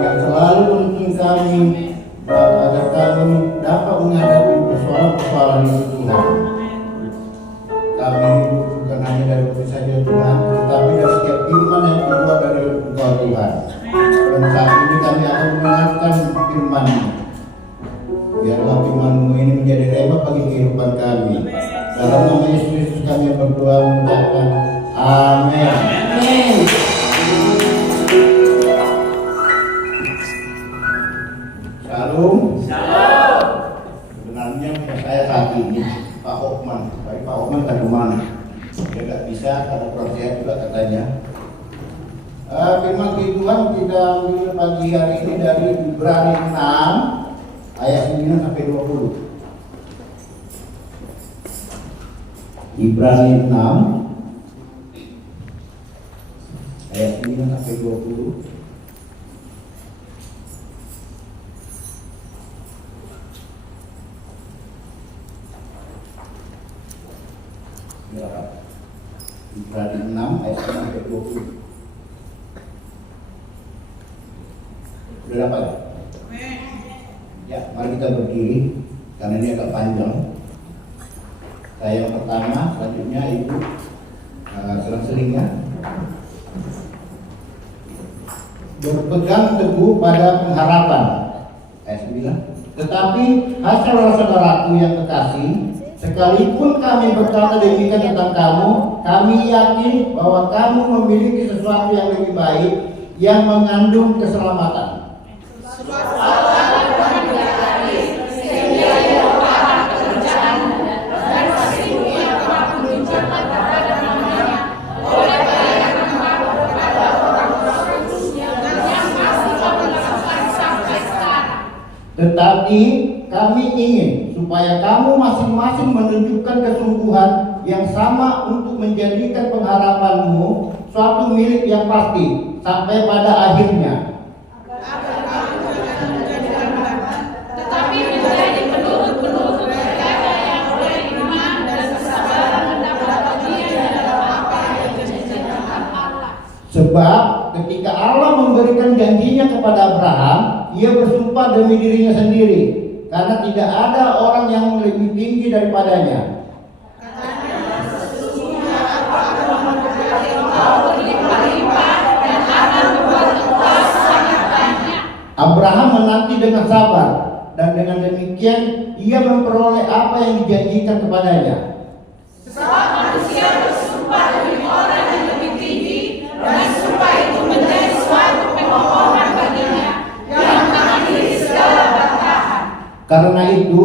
yang selalu menuntun kami agar kami dapat menghadapi persoalan-persoalan itu Tuhan. Kami hidup bukan hanya dari roti saja Tuhan, tetapi dari setiap firman yang keluar dari Engkau Tuhan. Dan saat ini kami akan mendengarkan firman-Mu. Biarlah firman-Mu ini menjadi rema bagi kehidupan kami. Dalam nama Yesus Kristus kami berdoa mengucapkan amin. Amin. Shalom. Shalom. Sebenarnya saya saat ini Pak Hokman, tapi Pak Hokman kan kemana? Dia nggak bisa karena kurang sehat juga katanya. Firman Tuhan kita ambil pagi hari ini dari Ibrani 6 ayat 9 sampai 20. Ibrani 6 ayat 9 sampai 20. Ibrani 6 ayat 9 sampai 20. Sudah dapat? Ya, mari kita berdiri karena ini agak panjang. Saya yang pertama, selanjutnya Ibu selang-selingnya. Berpegang teguh pada pengharapan ayat 9. Tetapi saudara-saudaraku yang kekasih, sekalipun kami berkata demikian tentang kamu, kami yakin bahwa kamu memiliki sesuatu yang lebih baik yang mengandung keselamatan. Tetapi kami ingin supaya kamu masing-masing menunjukkan kesungguhan yang sama untuk menjadikan pengharapanmu suatu milik yang pasti sampai pada akhirnya. Tetapi menjadi penurut-penurut mereka yang oleh iman dan kesabaran mendapat bagian dalam apa yang dijanjikan Allah. Sebab ketika Allah memberikan janjinya kepada Abraham, ia bersumpah demi dirinya sendiri, karena tidak ada orang yang lebih tinggi daripadanya. Katanya, sesungguhnya aku akan memberkati engkau berlimpah-limpah dan akan membuat engkau sangat banyak. Abraham menanti dengan sabar, dan dengan demikian ia memperoleh apa yang dijanjikan kepadanya. Sebab manusia bersumpah demi orang yang lebih tinggi, dan sumpah itu menjadi suatu pemohonan baginya. Karena itu,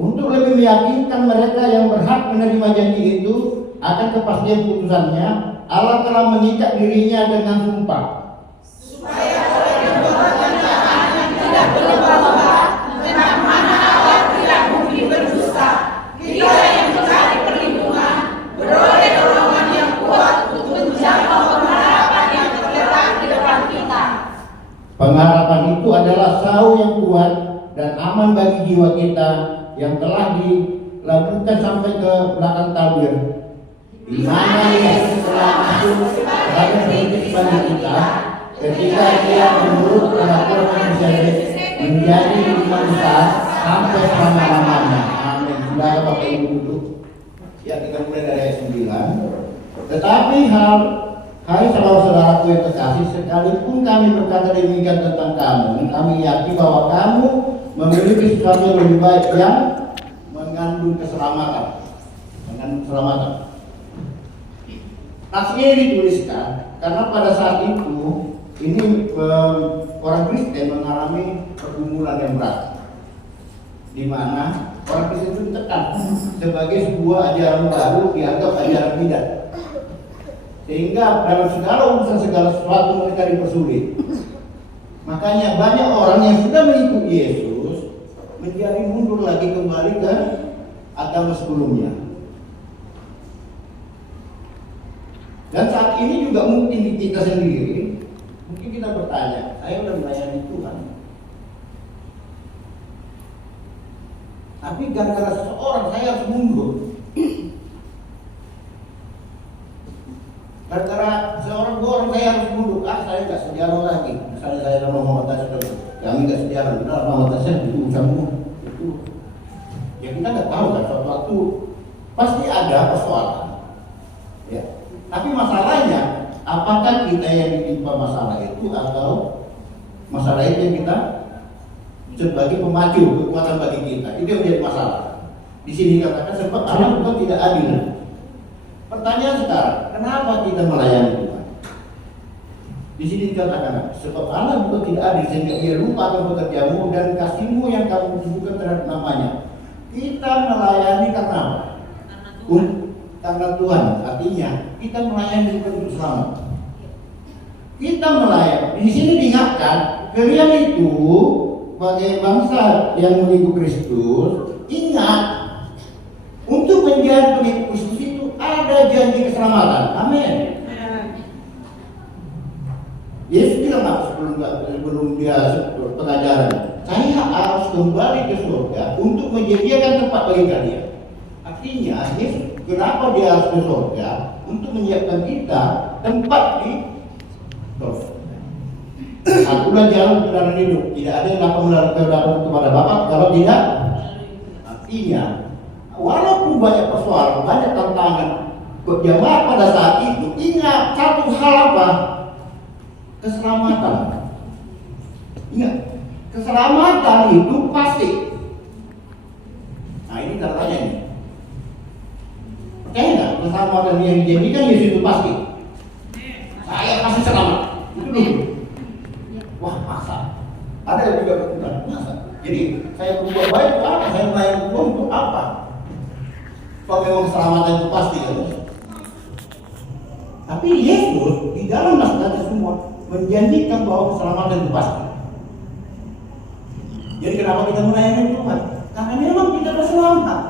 untuk lebih meyakinkan mereka yang berhak menerima janji itu akan kepastian putusannya, Allah telah mengikat dirinya dengan sumpah. Supaya oleh perbuatan Tuhan yang tidak berubah-ubah, tentang mana Allah tidak mungkin berdusta, kita yang mencari perlindungan beroleh dorongan yang kuat untuk menjaga pengharapan yang terletak di depan kita. Pengharapan itu adalah saung yang kuat dan aman bagi jiwa kita yang telah dilakukan sampai ke belakang tabir, di mana Yesus telah masuk sebagai perintis bagi kita ketika Dia menurut peraturan menjadi hikmat besar sampai selama-lamanya. Amin. Saudara Bapak Ibu duduk. Ya, kita mulai dari ayat 9. Tetapi hai saudara-saudaraku yang kekasih, sekalipun kami berkata demikian tentang kamu, kami yakin bahwa kamu memiliki sesuatu yang lebih baik yang mengandung keselamatan. Naskah ini dituliskan karena pada saat itu ini orang Kristen mengalami pergumulan yang berat, di mana orang Kristen itu ditekan sebagai sebuah ajaran baru dianggap ajaran bidat, sehingga dalam segala urusan segala sesuatu mereka dipersulit. Makanya banyak orang yang sudah mengikuti Yesus menjadi mundur lagi kembali ke agama sebelumnya. Dan saat ini juga mungkin di kita sendiri, mungkin kita bertanya, saya sudah melayani Tuhan, tapi gara-gara seseorang saya harus mundur. Gara-gara seorang saya harus mundur, saya nggak sejalan lagi. Misalnya saya sama Muhammad sudah jalan dalam nama saya itu usahamu itu ya kita nggak tahu kan suatu waktu pasti ada persoalan ya. Tapi masalahnya apakah kita yang ditimpa masalah itu atau masalah itu yang kita sebagai pemacu kekuatan bagi kita, itu yang menjadi masalah. Di sini katakan sebab Allah bukan tidak adil. Pertanyaan sekarang, kenapa kita melayani Tuhan? Di sini dikatakan sebab Allah bukan tidak adil sehingga Ia lupa akan pekerjaanmu dan kasihmu yang kamu tujukan terhadap namanya. Kita melayani karena apa? Karena Tuhan. Artinya kita melayani bukan untuk selamat. Kita melayani. Di sini diingatkan kalian itu sebagai bangsa yang mengikut Kristus, ingat untuk menjadi pengikut Kristus itu ada janji keselamatan. Amin. Yesus bilang sebelum dia pengajaran, saya harus kembali ke surga untuk menyediakan tempat bagi kalian. Artinya Yesus kenapa dia harus ke surga? Untuk menyiapkan kita tempat di surga. Akulah jalan kebenaran hidup. Tidak ada yang dapat mengarahkan kepada Bapa kalau tidak. Artinya, walaupun banyak persoalan, banyak tantangan, jemaat pada saat itu ingat satu hal apa? Keselamatan. Ingat, keselamatan itu pasti. Nah ini caranya ini. Percaya nggak keselamatan yang dijanjikan Yesus itu pasti? Saya pasti selamat. Itu dulu. Wah masa? Ada yang juga berkata masa? Jadi saya berbuat baik untuk apa? Saya melayani Tuhan untuk apa? Kalau memang keselamatan itu pasti kan? Tapi Yesus di dalam naskah semua menjanjikan bahwa keselamatan itu pasti. Jadi kenapa kita melayani Tuhan? Karena memang kita berselamat.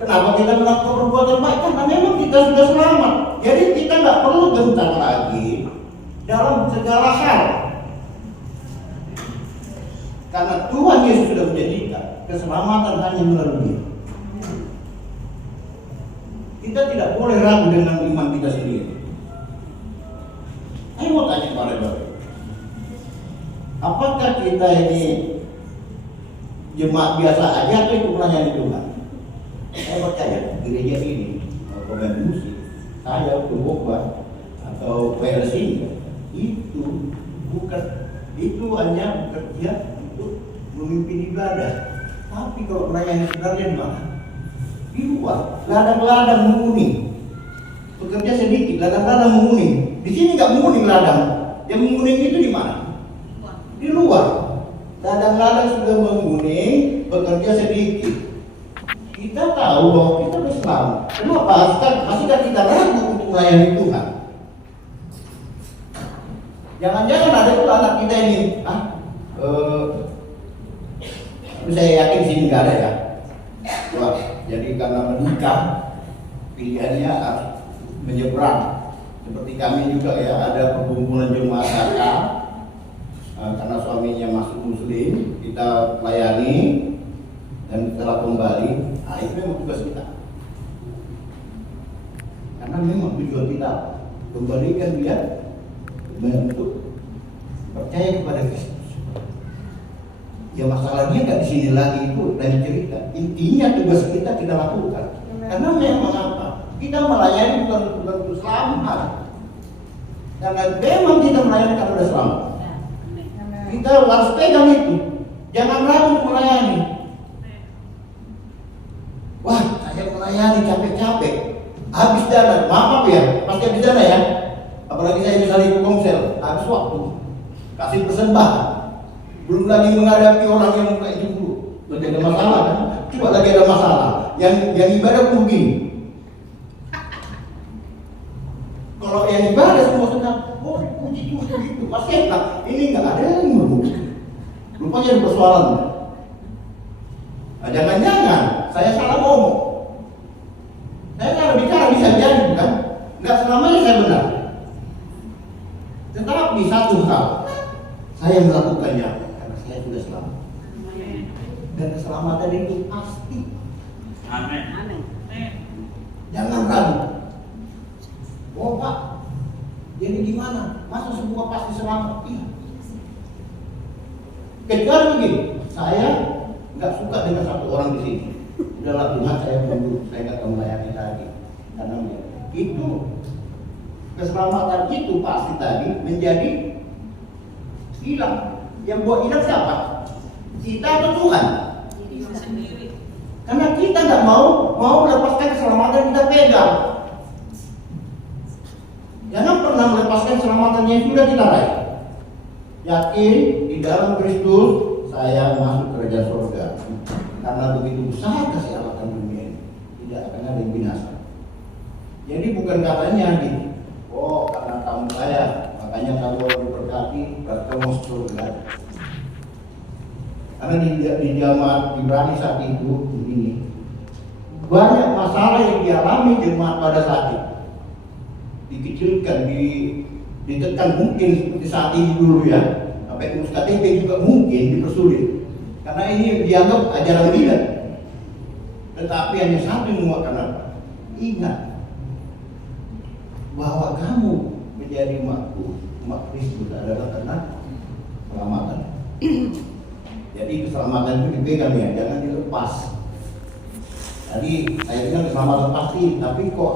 Kenapa kita melakukan perbuatan baik? Karena memang kita sudah selamat. Jadi kita nggak perlu gentar lagi dalam segala hal. Karena Tuhan Yesus sudah menjanjikan keselamatan hanya melalui Dia. Kita tidak boleh ragu dengan iman kita sendiri. Saya mau tanya kepada Bapak, apakah kita ini jemaat biasa aja atau ikut melayani Tuhan? Saya percaya gereja ini, pemain musik, saya pengkhotbah atau PLC itu bukan, itu hanya bekerja untuk memimpin ibadah. Tapi kalau melayani sebenarnya di mana? Di luar, ladang-ladang menguning. Bekerja sedikit, ladang-ladang menguning. Di sini nggak menguning ladang. Yang menguning itu di mana? Di luar. Ladang-ladang sudah menguning, bekerja sedikit. Kita tahu bahwa kita berselamat. Kenapa? Masihkah kita ragu untuk melayani Tuhan? Jangan-jangan ada tuh anak kita ini, saya yakin sini nggak ada ya. Wah, jadi karena menikah pilihannya menyeberang. Seperti kami juga ya, ada perkumpulan jemaat kakak karena suaminya masuk Muslim, kita layani dan setelah kembali, itu memang tugas kita. Karena memang tujuan kita kembalikan dia untuk percaya kepada Kristus. Ya masalahnya nggak di sini lagi itu lain cerita. Intinya tugas kita lakukan. Karena memang apa? Kita melayani bukan untuk selamat. Karena memang kita melayani karena sudah selamat. Kita harus pegang itu. Jangan ragu untuk melayani. Wah, saya melayani capek-capek. Habis dana, maaf ya, pasti habis dana ya. Apalagi saya misalnya ikut komsel, habis waktu. Kasih persembahan. Belum lagi menghadapi orang yang muka itu dulu. Berarti ada masalah kan? Coba lagi ada masalah. Yang ibadah pun begini. Kalau yang ibadah semua senang, oh puji Tuhan itu pasti enak. Ini nggak ada yang merugi. Rupanya ada persoalan. Nah, jangan-jangan saya salah ngomong. Saya kalau bicara bisa jadi bukan? Nggak selamanya saya benar. Tetapi satu hal, saya melakukannya karena saya sudah selamat. Dan keselamatan itu pasti. Amin. Jangan ragu. Oh Pak, jadi gimana? Masa semua pasti selamat? Iya. Kecuali begini, saya nggak suka dengan satu orang di sini. Udahlah Tuhan, saya mundur, saya nggak akan melayani lagi. Karena itu keselamatan itu pasti tadi menjadi hilang. Yang buat hilang siapa? Kita atau Tuhan? Sendiri. Karena kita nggak mau melepaskan keselamatan kita pegang. Jangan pernah melepaskan keselamatan yang sudah kita raih. Yakin di dalam Kristus saya masuk kerajaan surga. Karena begitu besar kasih Allah akan dunia ini, tidak akan ada yang binasa. Jadi bukan katanya gini, oh karena kamu kaya, makanya kamu harus diberkati, berarti kamu masuk surga. Karena di zaman Ibrani saat itu begini, banyak masalah yang dialami jemaat pada saat itu, dikecilkan, ditekan mungkin seperti saat ini dulu ya, sampai urus KTP juga mungkin dipersulit, karena ini dianggap ajaran bidat. Tetapi hanya satu yang menguatkan apa? Ingat bahwa kamu menjadi umat Kristus adalah karena keselamatan. Jadi keselamatan itu dipegang ya, jangan dilepas. Tadi saya bilang keselamatan pasti, tapi kok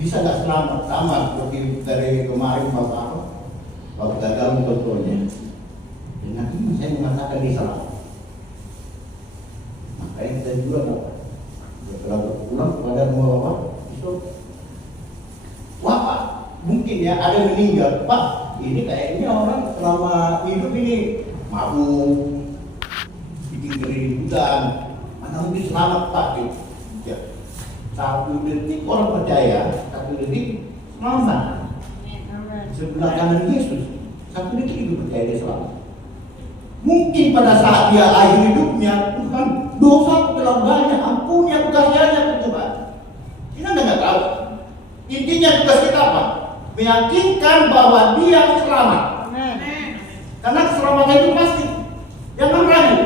bisa nggak selamat? Sama seperti dari kemarin Bapak gagal kontrolnya. Dengan ini saya mengatakan dia salah. Makanya kita juga apa? Setelah berpulang kepada Bapak itu, wah Pak, mungkin ya ada yang meninggal. Pak, ini kayaknya orang selama hidup ini mabuk, bikin keributan, mana mungkin selamat Pak gitu. Ya, 1 detik orang percaya, 1 detik selamat. Sebelah kanan Yesus, 1 detik itu percaya dia selamat. Mungkin pada saat dia akhir hidupnya, Tuhan dosa telah banyak, ampuni aku kasihannya ke Tuhan. Kita nggak tahu. Intinya tugas kita apa? Meyakinkan bahwa dia selamat. Karena keselamatan itu pasti. Jangan ragu.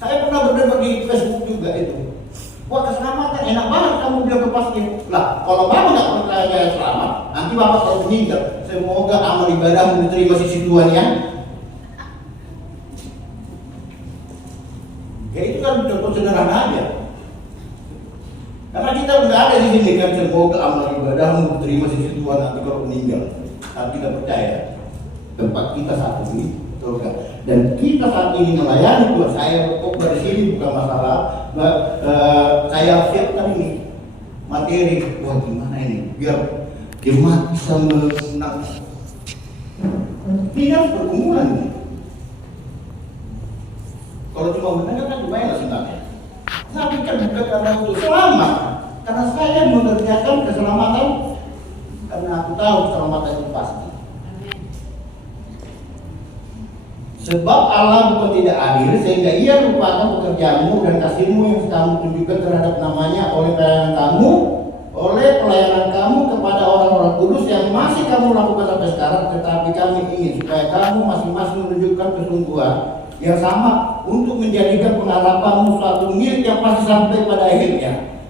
Saya pernah berdebat di Facebook juga itu. Wah keselamatan enak banget kamu bilang kepastian. Lah kalau bapak nggak percaya saya selamat, nanti bapak kalau meninggal, semoga amal ibadahmu diterima sisi Tuhan ya. Ya itu kan contoh sederhana aja. Karena kita nggak ada di sini kan semoga amal ibadahmu diterima sisi Tuhan nanti kalau meninggal. Tapi kita percaya tempat kita saat ini surga. Dan kita saat ini melayani Tuhan. Saya kok dari sini bukan masalah. Saya siapkan ini materi. Wah gimana ini? Biar jemaat bisa menang. Ini harus pergumulan nih. Kalau cuma mendengar kan lumayan lah sebenarnya. Tapi kan bukan karena untuk selamat. Karena saya mengerjakan keselamatan. Karena aku tahu keselamatan itu pasti. Sebab Allah bukan tidak adil sehingga ia lupakan pekerjaanmu dan kasihmu yang kamu tunjukkan terhadap namanya oleh pelayanan kamu kepada orang-orang kudus yang masih kamu lakukan sampai sekarang. Tetapi kami ingin supaya kamu masing-masing menunjukkan kesungguhan yang sama untuk menjadikan pengharapanmu suatu milik yang pasti sampai pada akhirnya.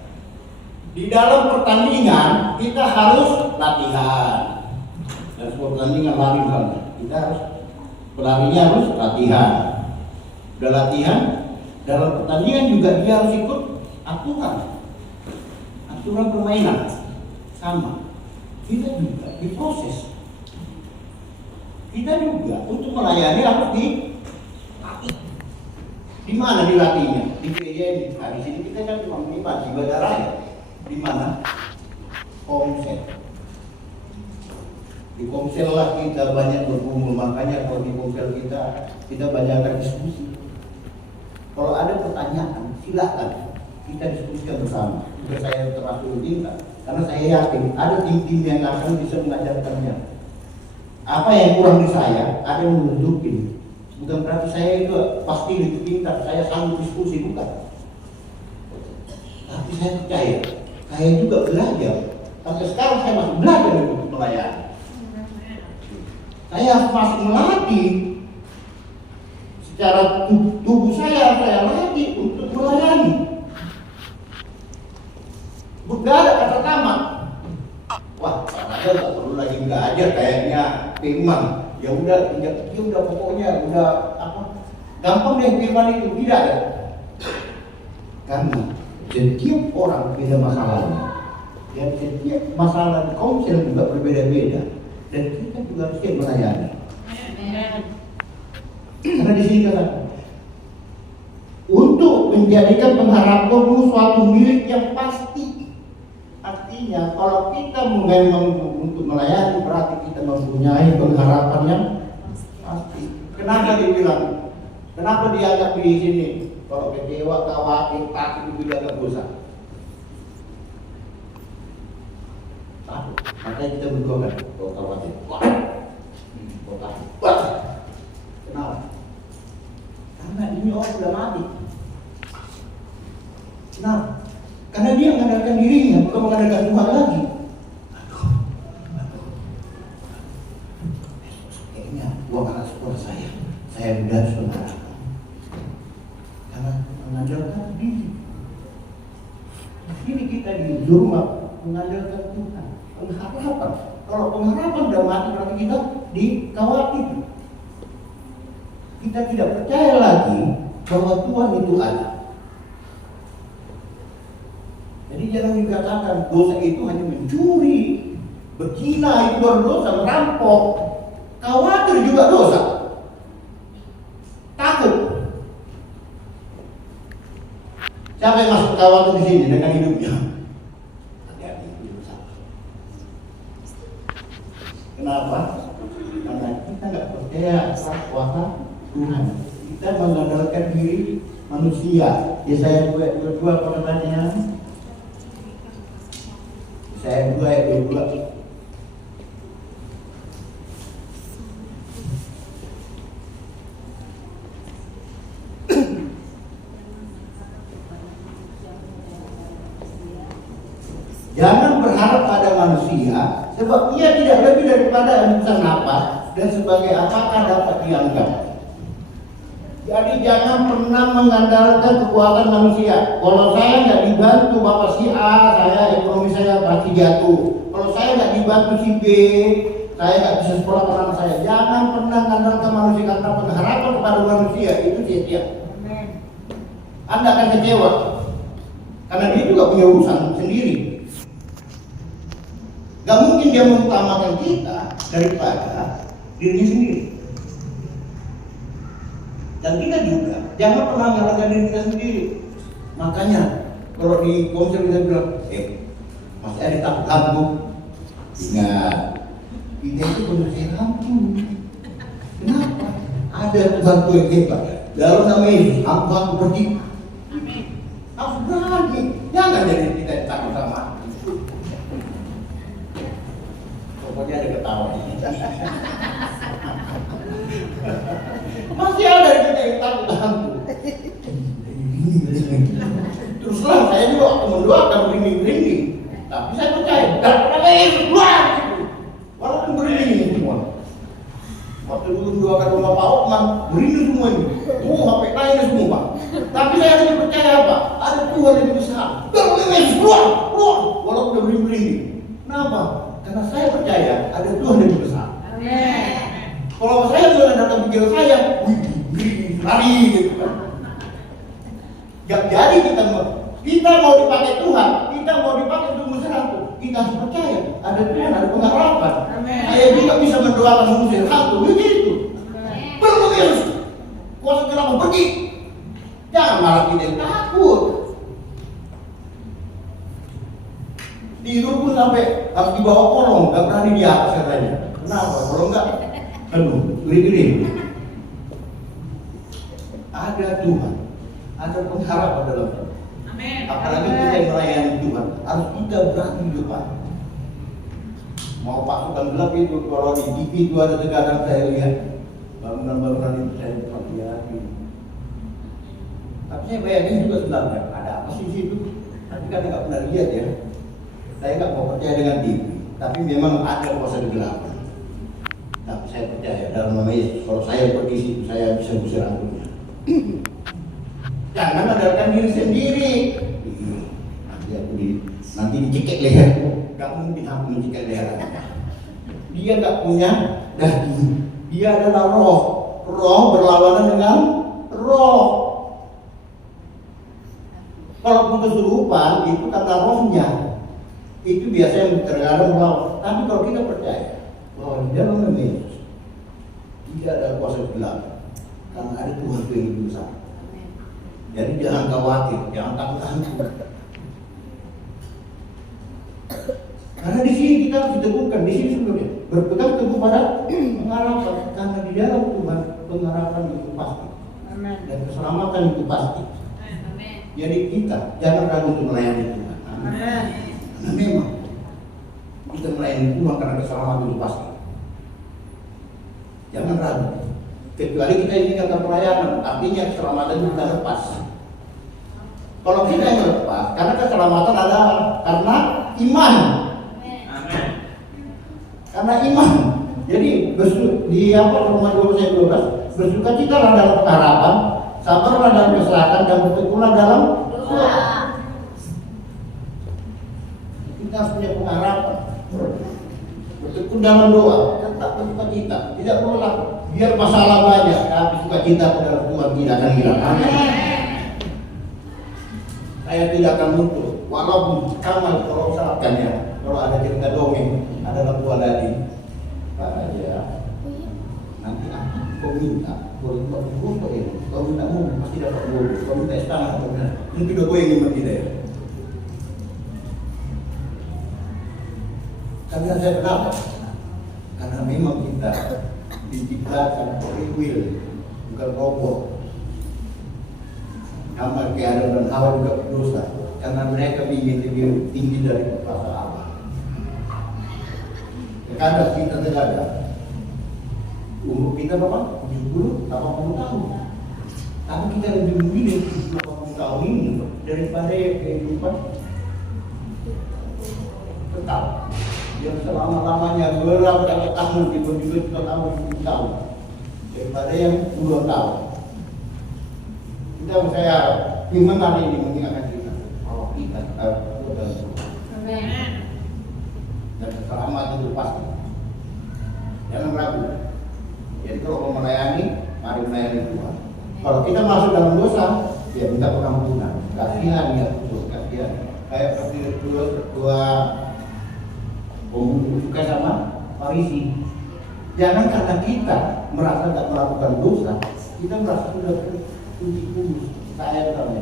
Di dalam pertandingan kita harus latihan. Dan sebuah pertandingan lari misalnya, kita harus pelarinya harus latihan. Udah latihan, dalam pertandingan juga dia harus ikut aturan permainan. Sama. Kita juga diproses. Kita juga untuk melayani harus di mana dilatihnya? Di gereja ini. Nah, di sini kita kan cuma menikmati ibadah raya. Di mana? Komsel. Di komsel lah kita banyak berkumpul, makanya kalau di komsel kita banyakkan diskusi. Kalau ada pertanyaan, silakan kita diskusikan bersama. Juga saya termasuk diminta, karena saya yakin ada tim-tim yang akan bisa mengajarkannya. Apa yang kurang di saya, ada yang menunjukin. Bukan berarti saya itu pasti lebih pintar, saya sanggup diskusi, bukan. Tapi saya percaya, saya juga belajar. Sampai sekarang saya masih belajar untuk melayani. Saya masih melatih secara tubuh saya latih untuk melayani. Bukan ada kata tamat. Wah, ada nggak perlu lagi belajar kayaknya firman. Ya udah pokoknya udah Gampang deh firman itu, tidak ada. Karena setiap orang beda masalahnya. Dan setiap masalah konsel juga berbeda-beda. Dan kita juga harus siap melayani. Karena di sini kata, untuk menjadikan pengharapanmu suatu milik yang pasti. Artinya kalau kita memang untuk melayani berarti kita mempunyai pengharapan yang pasti. Kenapa dibilang? Kenapa dianggap di sini? Kalau kecewa, khawatir, takut itu juga dosa. Makanya kita berdoa kan, kalau khawatir, kalau takut, kenapa? Karena ini orang sudah mati. Kenapa? Karena dia mengandalkan dirinya, bukan mengandalkan Tuhan lagi. Kayaknya uang anak sekolah saya mudah saudara. Karena mengandalkan diri. Ini kita di rumah mengandalkan Tuhan. Pengharapan. Kalau pengharapan sudah mati berarti kita dikhawatir. Kita tidak percaya lagi bahwa Tuhan itu ada. Jadi jangan dikatakan dosa itu hanya mencuri, berzina itu baru dosa, merampok, khawatir juga dosa, takut. Siapa yang masuk khawatir di sini dengan hidupnya? Hati-hati dosa. Kenapa? Karena kita nggak percaya kuasa Tuhan. Kita mengandalkan diri manusia. Yesaya 2:22 apa katanya? Yesaya 2:22. Jangan berharap pada manusia, sebab ia tidak lebih daripada hembusan napas, dan sebagai apakah dapat dianggap. Jadi jangan pernah mengandalkan kekuatan manusia. Kalau saya nggak dibantu Bapak si A, ekonomi saya pasti jatuh. Kalau saya nggak dibantu si B, saya nggak bisa sekolah anak saya. Jangan pernah mengandalkan manusia, karena pengharapan kepada manusia itu sia-sia. Anda akan kecewa, karena dia juga punya urusan sendiri. Gak mungkin dia mengutamakan kita daripada dirinya sendiri. Dan kita juga jangan pernah mengandalkan diri kita sendiri. Makanya kalau di konsel kita bilang, masih ada takut lampu. Ingat, kita itu manusia lampu. Kenapa? Ada Tuhanku yang hebat. Lalu nama Yesus, aku pergi. Harus berani. Jangan jadi kita takut sama. Pokoknya ada ketawa. Masih ada kita yang takut hantu. Terus terang saya juga akan mendoakan merinding-merinding. Tapi saya percaya, dan nama Yesus keluar. Walaupun merinding semua. Waktu dulu mendoakan rumah Pak Okman, merinding semua ini. Sampai naik semua Pak. Tapi saya masih percaya apa? Ada Tuhan yang besar. Dan nama Yesus keluar. Walaupun udah merinding. Kenapa? Karena saya percaya ada Tuhan yang besar. Amin. Kalau saya mengandalkan pikiran saya, lari gitu kan. Gak jadi kita mau dipakai Tuhan, kita mau dipakai untuk masyarakat. Kita harus percaya ada Tuhan, ada pengharapan. Saya juga bisa mendoakan mengusir hantu begitu. Belum Yesus, kuasa gelap pergi. Jangan malah kita yang takut. Tidur pun sampai harus dibawa kolong, gak berani di atas katanya. Kenapa? Kalau enggak, aduh, gede-gede. Ada Tuhan, ada pengharapan dalam Tuhan. Amin. Apalagi kita yang melayani Tuhan, harus kita berani di depan. Mau pasukan gelap itu, kalau di TV itu ada terkadang saya lihat bangunan-bangunan itu saya hati-hati. Tapi saya bayangin juga sebenarnya ada apa sih di situ? Tapi kan nggak pernah lihat ya. Saya nggak mau percaya dengan TV, tapi memang ada kuasa kegelapan. Tapi saya percaya dalam nama Yesus, kalau saya pergi situ, saya bisa usir hantunya. Jangan andalkan diri sendiri. Nanti dicekek leherku. Gak mungkin aku mencekek leher. Dia gak punya daging. Dia adalah roh. Roh berlawanan dengan Kalaupun kesurupan itu kata rohnya, itu biasanya terkadang melawan. Tapi kalau kita percaya bahwa di dalam nama Yesus tidak ada kuasa gelap, karena ada Tuhan yang lebih besar. Jadi jangan khawatir, jangan takut. Karena di sini kita harus diteguhkan, di sini sebenarnya berpegang teguh pada pengharapan, karena di dalam Tuhan pengharapan itu pasti. Amen. Dan keselamatan itu pasti. Amen. Jadi kita jangan ragu untuk melayani Tuhan. Amen. Karena memang kita melayani Tuhan karena keselamatan itu pasti. Jangan ragu. Kecuali kita ini kata pelayanan, artinya keselamatan itu kita lepas. Kalau kita yang lepas, karena keselamatan ada karena iman. Amen. Karena iman. Jadi di Roma 12:12, bersukacitalah dalam pengharapan, sabarlah dalam kesehatan, dan bertekunlah dalam doa. Kita harus punya pengharapan, bertekun dalam doa, tetap bersukacita. Tidak perlu biar masalah banyak, tapi sukacita pada Tuhan tidak akan hilang. Amin. Saya tidak akan muncul, walaupun kamal kalau usahakan ya, kalau ada cerita dongeng, ada lampu aladi, Pak aja, nanti kau minta, kau ini, kau minta mobil pasti dapat mobil, kau minta istana, mungkin udah gue yang ingin tidak ya. Karena saya kenapa? Karena memang kita diciptakan free will, bukan robot. Amal Adam dan Hawa juga berdosa karena mereka ingin lebih tinggi dari kuasa Allah. Kadang kita terkadang umur kita berapa? 70, 80 tahun. Tapi kita lebih memilih 80 tahun ini daripada kehidupan tetap yang selama-lamanya berapa tahun, tiba-tiba tahun daripada yang 2 tahun. Kita saya iman hari ini mengingatkan kita bahwa kita harus berdoa. Amin. Dan keselamatan itu pasti. Jangan ragu. Jadi kalau mau melayani, mari melayani Tuhan. Kalau kita masuk dalam dosa, ya minta pengampunan. Kasihan ya, kasihan. Kayak seperti dua suka sama Farisi. Jangan karena kita merasa tidak melakukan dosa, kita merasa sudah kunci kudus. Saya kan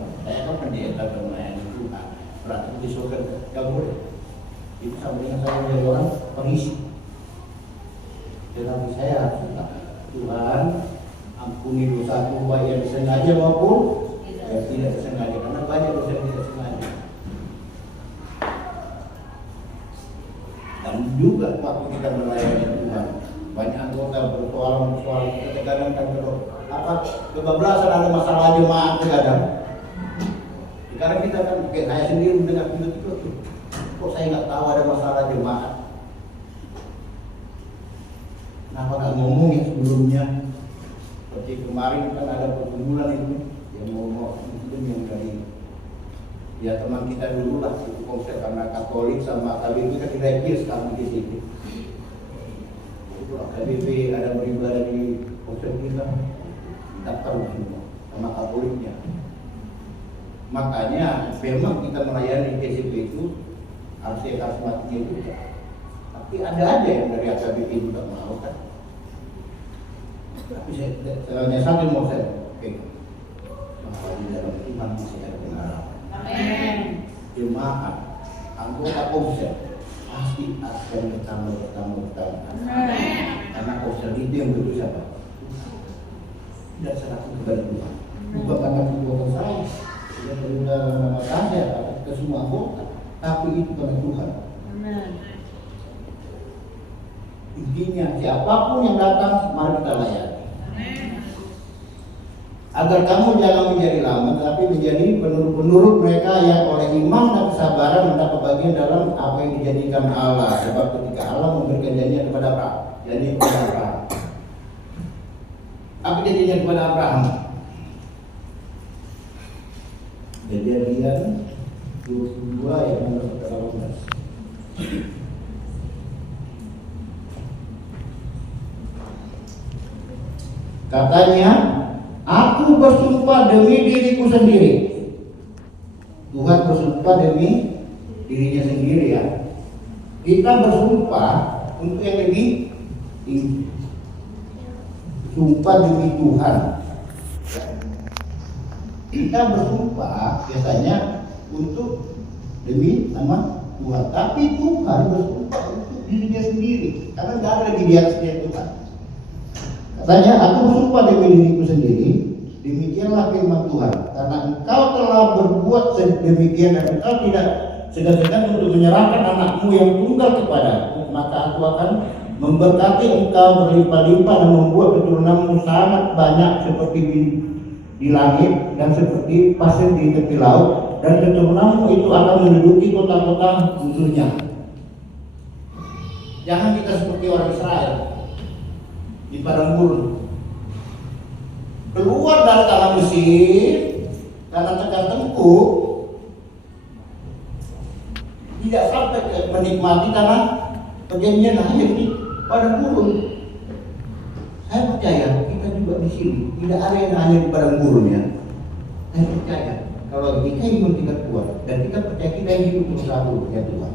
pendeta dan melayani Tuhan. Berarti di surga tidak boleh. Itu sama dengan saya menjadi orang Farisi. Tetapi saya harus minta Tuhan ampuni dosaku baik yang disengaja maupun yang tidak disengaja, karena banyak dosa yang tidak sengaja. Dan juga waktu kita melayani Tuhan, banyak anggota bersoal kita terkadang kan kebablasan, ada masalah jemaat terkadang. Sekarang kita kan, saya sendiri mendengar itu, kok saya nggak tahu ada masalah jemaat. Kenapa nggak ngomong ya sebelumnya? Seperti kemarin kan ada perkumpulan itu yang mau yang dari ya teman kita dulu lah, itu konsep karena Katolik sama KBB kan direkir sekarang di sini. Itu KBB ada beribadah di konsep kita, daftar semua sama Katoliknya. Makanya memang kita melayani KCP itu harus karismatiknya juga. Tapi ada aja yang dari AKBP juga mau kan. Tapi saya satu mau saya pegang bahwa di dalam Tuhan masih ada pengharapan. Amin. Jemaat, anggota konsel pasti akan bertambah. Amin. Karena konsel itu yang betul siapa? Tidak serahkan kepada Tuhan. Bukan karena perbuatan saya, tidak perlu dalam nama saya ke semua anggota, tapi itu karena Tuhan. Amin. Intinya siapapun yang datang, mari kita layani. Agar kamu jangan menjadi lama, tapi menjadi penurut mereka yang oleh iman dan kesabaran mendapat bagian dalam apa yang dijadikan Allah. Sebab ketika Allah memberikan janjinya kepada Abraham, janji kepada Abraham. Apa janjinya kepada Abraham? Kejadian 22 ayat 18. Katanya, aku bersumpah demi diriku sendiri Tuhan bersumpah demi dirinya sendiri ya. Kita bersumpah untuk yang lebih tinggi. Sumpah demi Tuhan. Kita bersumpah biasanya untuk demi nama Tuhan, tapi Tuhan bersumpah untuk dirinya sendiri, karena tidak ada lagi di atas dia Tuhan. Katanya, aku bersumpah demi diriku sendiri, demikianlah firman Tuhan, karena engkau telah berbuat demikian dan engkau tidak segan-segan untuk menyerahkan anakmu yang tunggal kepadaku, maka aku akan memberkati engkau berlimpah-limpah dan membuat keturunanmu sangat banyak seperti di langit dan seperti pasir di tepi laut, dan keturunanmu itu akan menduduki kota-kota musuhnya. Jangan kita seperti orang Israel di padang gurun, keluar dari tanah Mesir karena tekan tengkuk, tidak sampai menikmati tanah perjanjian, hanya di padang gurun. Saya percaya kita juga di sini tidak ada yang hanya di padang gurun ya. Saya percaya kalau kita iman kita kuat dan kita percaya kita hidup bersama ya Tuhan,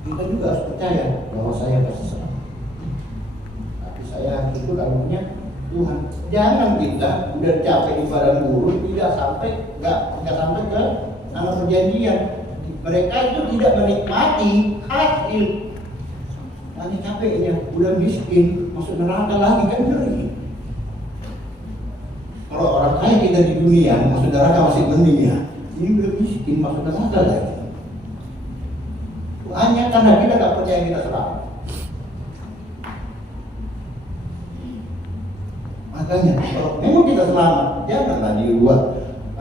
kita juga harus percaya bahwa saya pasti selamat. Tapi saya itu lalunya Tuhan. Jangan kita udah capek di padang gurun tidak sampai ke tanah perjanjian. Mereka itu tidak menikmati hasil. Hanya capeknya, udah miskin, masuk neraka lagi kan ngeri. Kalau orang kaya kita di dunia, masuk neraka masih mending ya. Ini udah miskin, masuk neraka lagi. Hanya karena kita tak percaya kita selamat. Makanya kalau memang kita selamat, janganlah di luar.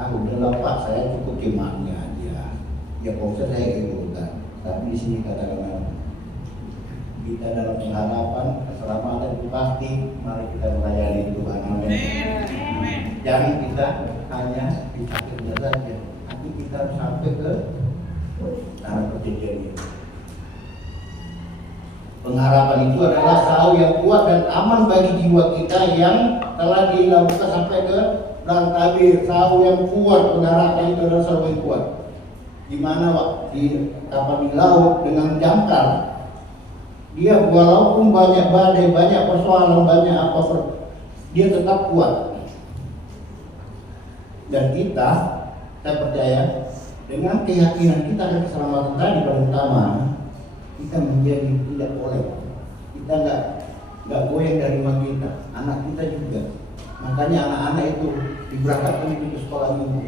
Udahlah Pak, saya cukup imannya aja. Ya konsep saya ikutan. Tapi di sini katakan kita dalam pengharapan keselamatan itu pasti, mari kita melayani Tuhan. Amin. Jangan kita hanya dipakainya saja, tapi kita sampai ke tanah perjanjian itu. Pengharapan itu adalah sahu yang kuat dan aman bagi jiwa kita yang telah dilakukan sampai ke perang tabir. Sahu yang kuat, pengharapan itu adalah sahu yang kuat. Di mana di kapal di laut dengan jangkar, dia walaupun banyak badai, banyak persoalan, banyak apa, dia tetap kuat. Dan kita, saya percaya dengan keyakinan kita dan keselamatan tadi paling utama, kita menjadi tidak boleh. Kita nggak goyang dari rumah kita, anak kita juga. Makanya anak-anak itu diberangkatkan ke sekolah minggu.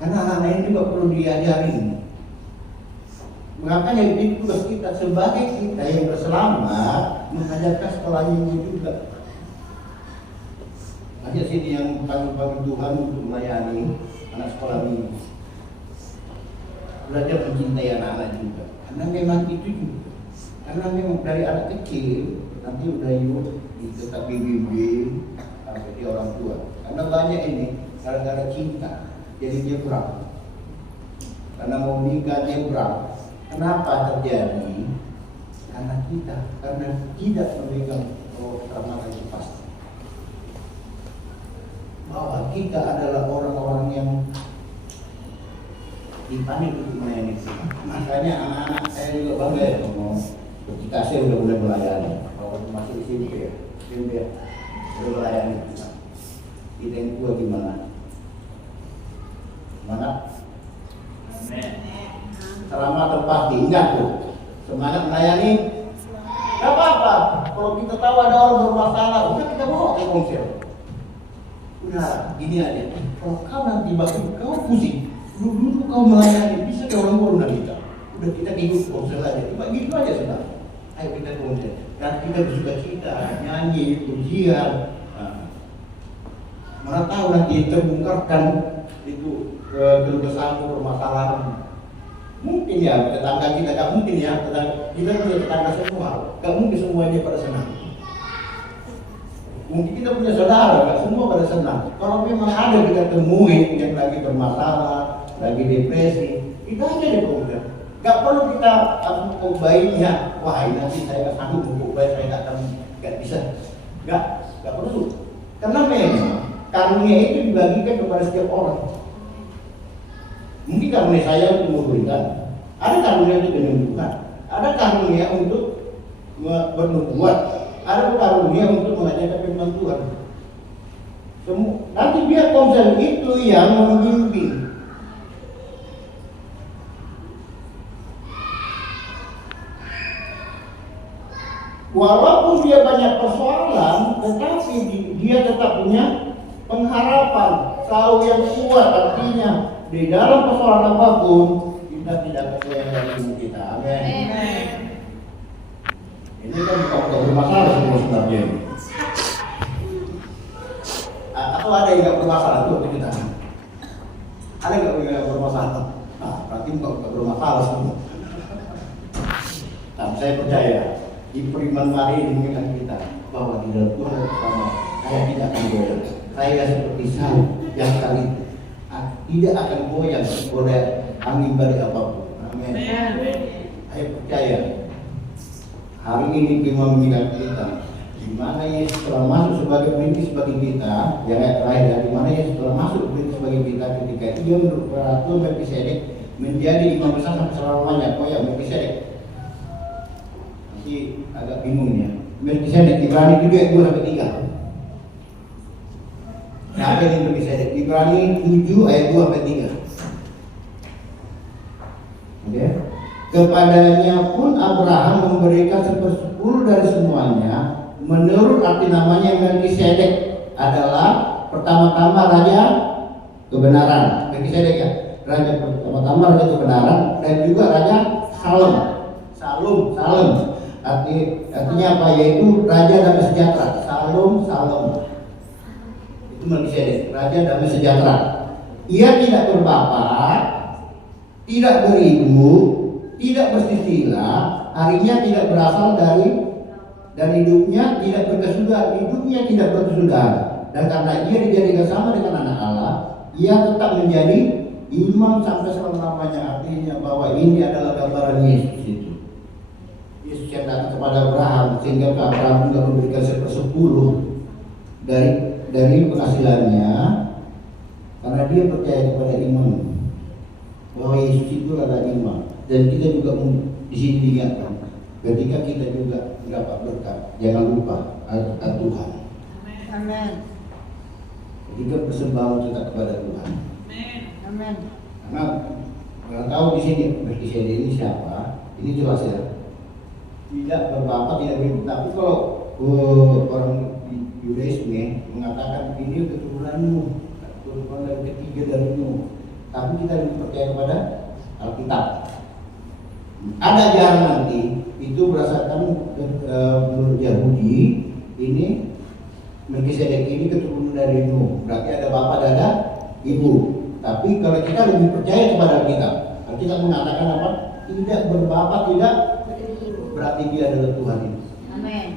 Karena anak-anak ini juga perlu diajarin. Makanya itu tugas kita sebagai kita yang berselamat mengajarkan sekolah minggu juga. Ada sini yang panggil Tuhan untuk melayani anak sekolah minggu. Belajar mencintai anak-anak juga. Karena memang itu juga. Karena memang dari anak kecil nanti udah yuk tetap bimbing sampai di orang tua. Karena banyak ini gara-gara cinta jadi dia berang. Karena mau nikah dia berang. Kenapa terjadi? Karena tidak memegang keselamatan itu pasti. Bahwa kita adalah orang-orang yang dipanggil untuk melayani. Makanya anak-anak saya juga bangga ya ngomong. Ketika saya udah mulai melayani, kalau masuk di sini ya, dia udah melayani. Kita yang tua gimana? Semangat? Selamat pasti, ingat tuh. Semangat melayani. Gak apa-apa. Kalau kita tahu ada orang bermasalah, udah kita bawa ke konsel. Udah, gini aja. Kalau kau nanti bakal kau pusing, dulu kau melayani, bisa ke orang corona kita. Udah kita ikut konsel aja, gitu aja sudah. Ayo kita konsel. Dan kita bersuka-cita, nyanyi, pujian. Mana tahu nanti terbongkarkan itu keluh kesah permasalahan. Mungkin ya tetangga kita, gak mungkin ya kita punya tetangga semua, gak mungkin semuanya pada senang. Mungkin kita punya saudara, gak semua pada senang. Kalau memang ada kita temui yang lagi bermasalah, lagi depresi, kita aja deh kemudian. Gak perlu kita baiknya, wah nanti saya gak sanggup untuk baik, saya gak bisa. Nggak perlu. Karena memang karunia itu dibagikan kepada setiap orang. Mungkin karunia saya untuk memberikan, ada karunia untuk menyembuhkan, ada karunia untuk bernubuat, ada karunia untuk mengajarkan firman Tuhan. Nanti biar konsel itu yang membimbing. Walaupun dia banyak persoalan, tetapi dia tetap punya pengharapan, tahu yang kuat. Artinya di dalam persoalan apapun kita tidak percaya dari tubuh kita. Amin. Ini kan bukan bermasalah semua sebenarnya. Atau ada yang nggak bermasalah tuh kita? Ada nggak bermasalah? Nah, berarti nggak bermasalah semua. Nah, saya percaya di Firman Mari mengingatkan kita bahwa di dalam Tuhan bersama saya tidak akan goyah. Saya seperti salib yang kali tidak akan goyah oleh angin badai apapun. Amin. Saya percaya hari ini Firman mengingatkan kita di mana Yesus telah masuk sebagai perintis bagi kita. Yang terakhir, di mana Yesus telah masuk perintis bagi kita ketika ia menurut peraturan Melkisedek menjadi imam besar sampai selama-lamanya. Oh ya, Melkisedek agak bingung ya. Melkisedek Ibrani 7 ayat 2 sampai 3. Nah, apa ini Melkisedek? Ibrani 7 ayat 2 sampai 3. Oke. Kepadanya pun Abraham memberikan 1/10 dari semuanya. Menurut arti namanya Melkisedek adalah pertama-tama raja kebenaran. Melkisedek ya, raja pertama-tama raja kebenaran dan juga raja Salem. Artinya apa? Yaitu raja damai sejahtera. Salem. Itu Melkisedek, raja damai sejahtera. Ia tidak berbapak, tidak beribu, tidak bersisila, harinya tidak berasal dari dan hidupnya tidak berkesudahan. Dan karena ia dijadikan sama dengan anak Allah, ia tetap menjadi imam sampai selama-lamanya. Artinya bahwa ini adalah gambaran Yesus itu. Yesus yang datang kepada Abraham sehingga Abraham juga memberikan 1/10 dari penghasilannya karena dia percaya kepada imam bahwa Yesus itu adalah imam. Dan kita juga di sini diingatkan ketika kita juga mendapat berkat, jangan lupa ada Tuhan. Amin. Ketika persembahan kita kepada Tuhan. Amin. Karena kalau tahu di sini Melkisedek ini siapa, ini jelas ya. Tidak berbapak, tidak beribu. Tapi kalau orang Yudaisme mengatakan ini keturunanmu, keturunan dari ketiga darimu. Tapi kita lebih percaya kepada Alkitab. Ada ajaran nanti itu berdasarkan menurut Yahudi ini Melkisedek ini keturunan dari Nuh. Berarti ada bapak dan ada ibu. Tapi kalau kita lebih percaya kepada Alkitab, Alkitab mengatakan apa? Tidak berbapak, tidak berarti dia adalah Tuhan itu. Amin.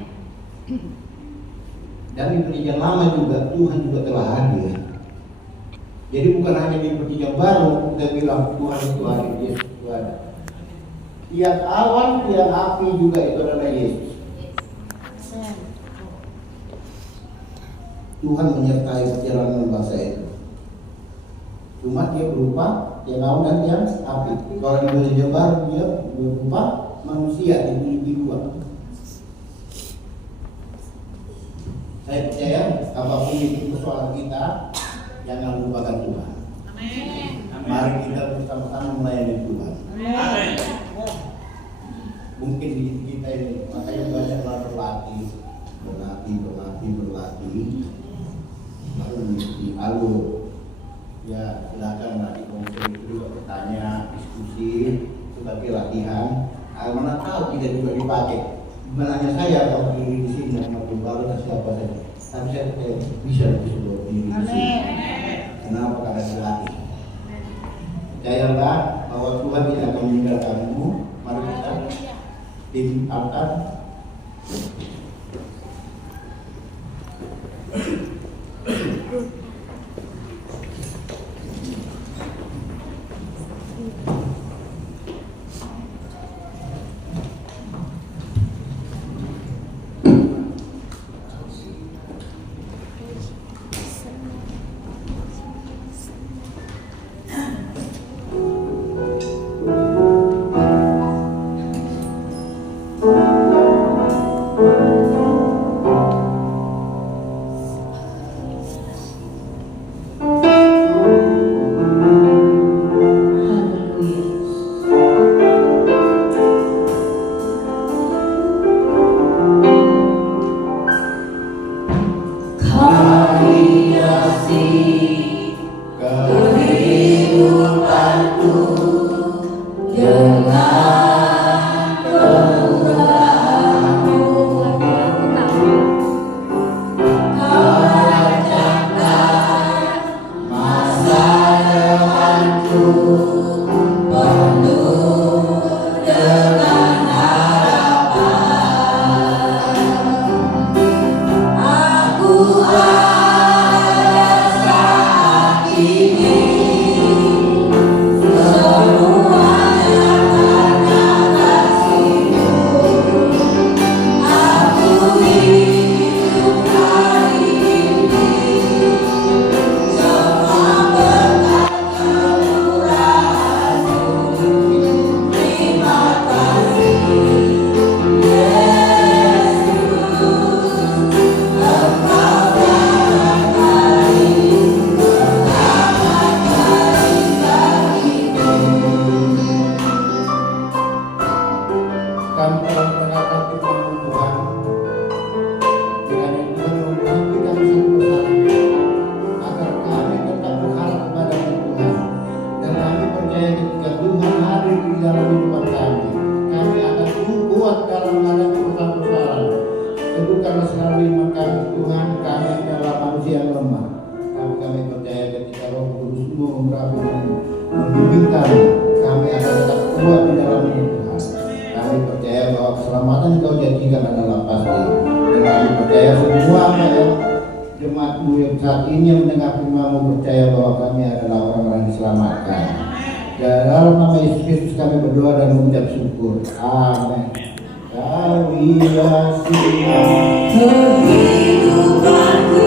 Dan di perjanjian lama juga Tuhan juga telah hadir. Jadi bukan hanya di perjanjian baru kita bilang Tuhan itu hadir, Yesus itu ada. Tiang awan, tiang api juga itu adalah Yesus. Tuhan menyertai perjalanan bangsa itu. Cuma dia berupa tiang awan dan tiang api. Kalau di perjanjian baru dia berupa manusia di dua. Saya percaya apapun itu persoalan kita, jangan lupakan Tuhan. Amin. Mari kita bersama-sama melayani Tuhan. Amin. Mungkin di kita ini makanya banyaklah berlatih. Lalu di alur. Ya silakan nanti kongsi itu juga bertanya, diskusi sebagai latihan. Mana tahu tidak juga dipakai. Bukan hanya saya kalau diri di sini maupun baru dan siapa saja. Tapi saya percaya bisa disebut diri di sini. Kenapa? Karena dilatih. Percayalah bahwa Tuhan tidak akan meninggalkanmu. Mari kita ditingkatkan. firman Tuhan. Kiranya Tuhan memberkati kami satu persatu, agar kami tetap berharap kepada Tuhan. Dan kami percaya ketika Tuhan hadir di dalam kehidupan kami, kami akan kuat dalam menghadapi persoalan-persoalan. Teguhkanlah selalu iman kami, Tuhan. Kami adalah manusia yang lemah, tapi kami percaya ketika Roh Kudus-Mu membimbing kami, kami akan tetap kuat di dalam ini, Tuhan. Kami percaya bahwa keselamatan yang Kau janjikan adalah pasti, dan kami percaya semua jemaat-Mu yang saat ini yang mendengar firman-Mu percaya bahwa kami adalah orang-orang yang diselamatkan. Dalam nama Yesus Kristus kami berdoa dan mengucap syukur. Amin. Kami kasih kehidupanku.